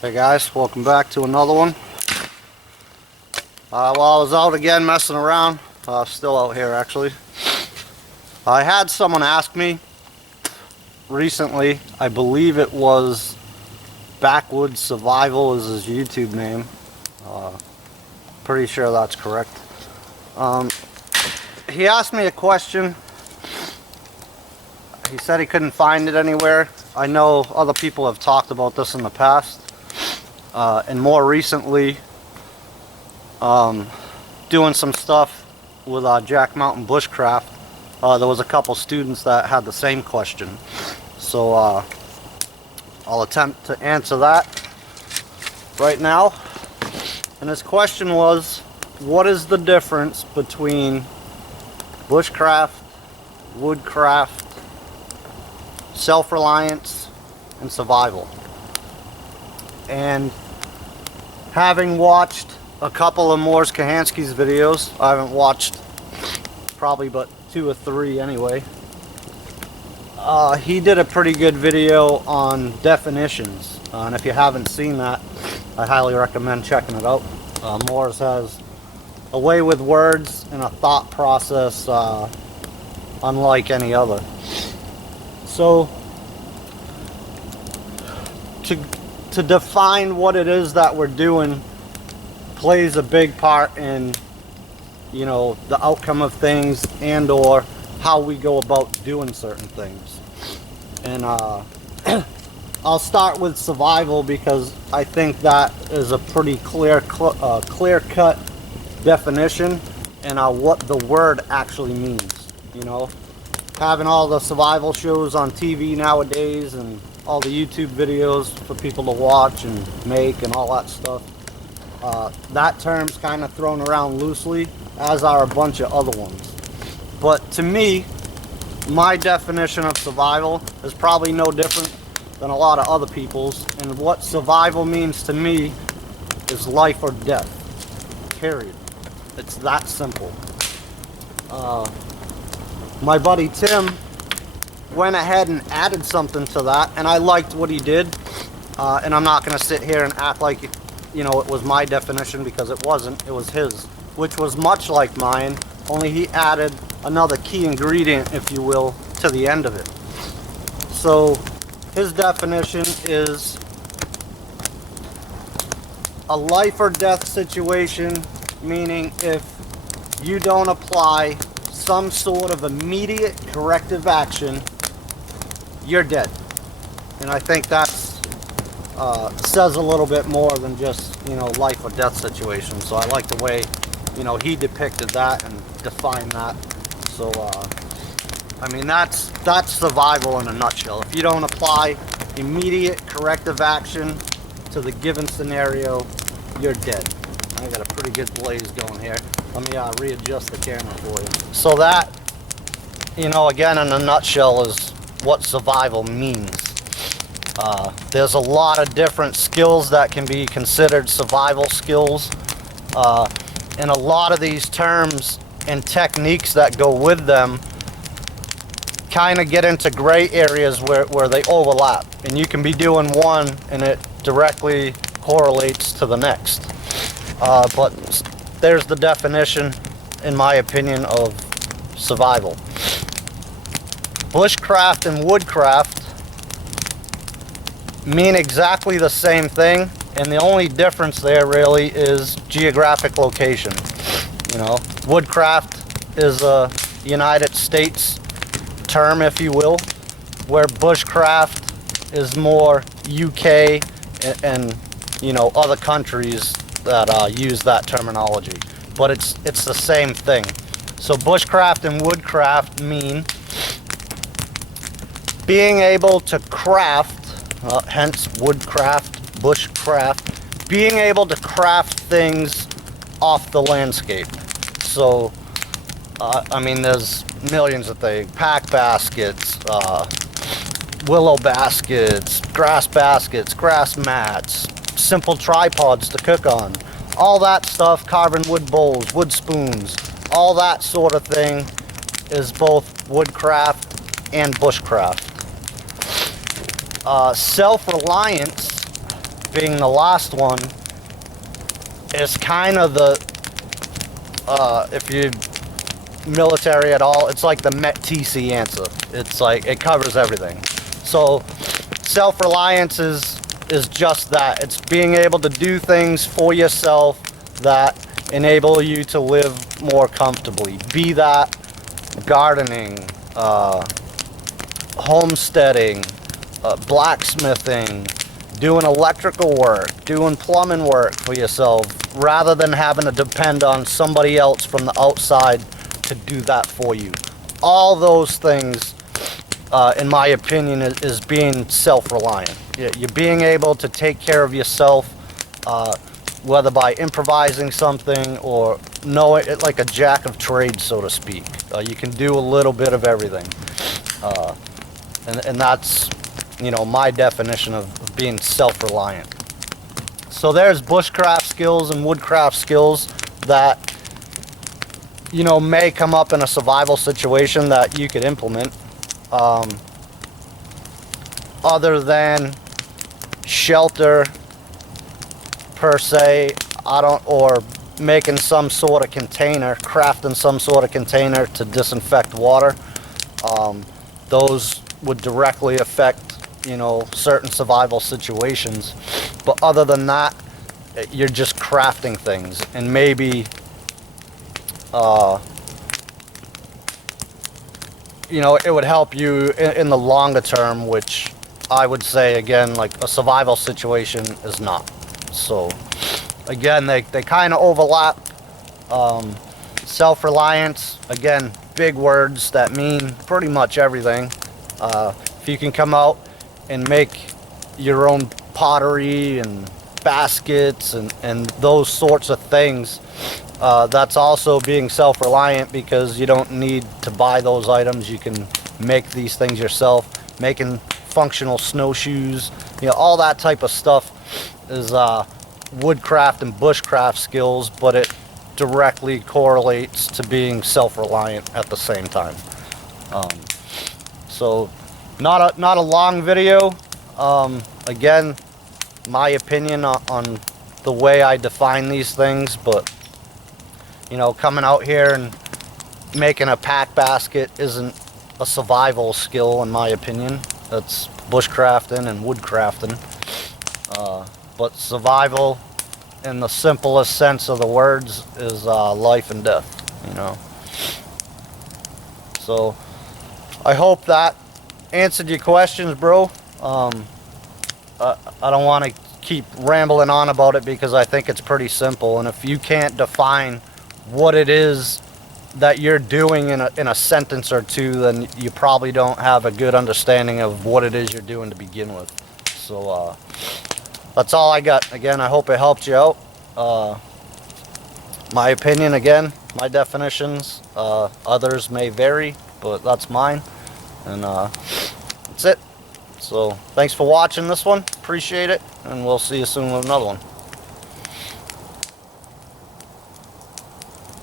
Hey guys, welcome back to another one. While I was out again messing around, still out here actually, I had someone ask me recently, I believe it was Backwoods Survival is his YouTube name. Pretty sure that's correct. He asked me a question. He said he couldn't find it anywhere. I know other people have talked about this in the past. And more recently, doing some stuff with Jack Mountain Bushcraft, there was a couple students that had the same question. So I'll attempt to answer that right now. And his question was, what is the difference between bushcraft, woodcraft, self-reliance, and survival? And having watched a couple of Morris Kahansky's videos, I haven't watched probably but 2 or 3 anyway, he did a pretty good video on definitions, and if you haven't seen that, I highly recommend checking it out. Morris has a way with words and a thought process unlike any other. So to define what it is that we're doing plays a big part in, you know, the outcome of things and or how we go about doing certain things. And I'll start with survival because I think that is a pretty clear-cut definition and what the word actually means. You know, having all the survival shows on TV nowadays and all the YouTube videos for people to watch and make and all that stuff. That term's kind of thrown around loosely, as are a bunch of other ones. But to me, my definition of survival is probably no different than a lot of other people's. And what survival means to me is life or death, period. It's that simple. My buddy Tim went ahead and added something to that, and I liked what he did. And I'm not going to sit here and act like, you know, it was my definition, because it wasn't. It was his, which was much like mine, only he added another key ingredient, if you will, to the end of it. So his definition is a life or death situation, meaning if you don't apply some sort of immediate corrective action, you're dead. And I think that's says a little bit more than just, you know, life or death situation. So I like the way, you know, he depicted that and defined that. So I mean, that's survival in a nutshell. If you don't apply immediate corrective action to the given scenario, you're dead. I got a pretty good blaze going here. Let me readjust the camera for you. So that, you know, again, in a nutshell, is what survival means. There's a lot of different skills that can be considered survival skills. And a lot of these terms and techniques that go with them kind of get into gray areas where they overlap. And you can be doing one and it directly correlates to the next. But there's the definition, in my opinion, of survival. Bushcraft and woodcraft mean exactly the same thing, and the only difference there really is geographic location. You know, woodcraft is a United States term, if you will, where bushcraft is more UK and you know, other countries that use that terminology, but it's the same thing. So bushcraft and woodcraft mean being able to craft, hence woodcraft, bushcraft, being able to craft things off the landscape. So I mean, there's millions of things: pack baskets, willow baskets, grass mats, simple tripods to cook on, all that stuff, carving wood bowls, wood spoons, all that sort of thing is both woodcraft and bushcraft. Self-reliance being the last one, is kind of the, if you military at all, it's like the MET-TC answer. It's like, it covers everything. So self-reliance is just that. It's being able to do things for yourself that enable you to live more comfortably. Be that gardening, homesteading, blacksmithing, doing electrical work, doing plumbing work for yourself, rather than having to depend on somebody else from the outside to do that for you. All those things, in my opinion, is being self-reliant. You're being able to take care of yourself, whether by improvising something or knowing it, like a jack of trades, so to speak. You can do a little bit of everything, and that's, you know, my definition of being self-reliant. So there's bushcraft skills and woodcraft skills that, you know, may come up in a survival situation that you could implement. Other than shelter per se, or making some sort of container, crafting some sort of container to disinfect water. Those would directly affect, you know, certain survival situations. But other than that, you're just crafting things, and maybe you know, it would help you in the longer term, which I would say, again, like a survival situation is not. So again, they kind of overlap. Self-reliance, again, big words that mean pretty much everything. If you can come out and make your own pottery and baskets and those sorts of things, that's also being self-reliant, because you don't need to buy those items. You can make these things yourself. Making functional snowshoes, you know, all that type of stuff is woodcraft and bushcraft skills, but it directly correlates to being self-reliant at the same time. So not a long video. Again, my opinion on the way I define these things, but you know, coming out here and making a pack basket isn't a survival skill, in my opinion. That's bushcrafting and woodcrafting. But survival, in the simplest sense of the words, is life and death, you know. So I hope that answered your questions, bro. I don't want to keep rambling on about it, because I think it's pretty simple. And if you can't define what it is that you're doing in a sentence or two, then you probably don't have a good understanding of what it is you're doing to begin with. So that's all I got. Again, I hope it helped you out. My opinion, again, my definitions, others may vary, but that's mine. And that's it. So thanks for watching this one. Appreciate it, and we'll see you soon with another one.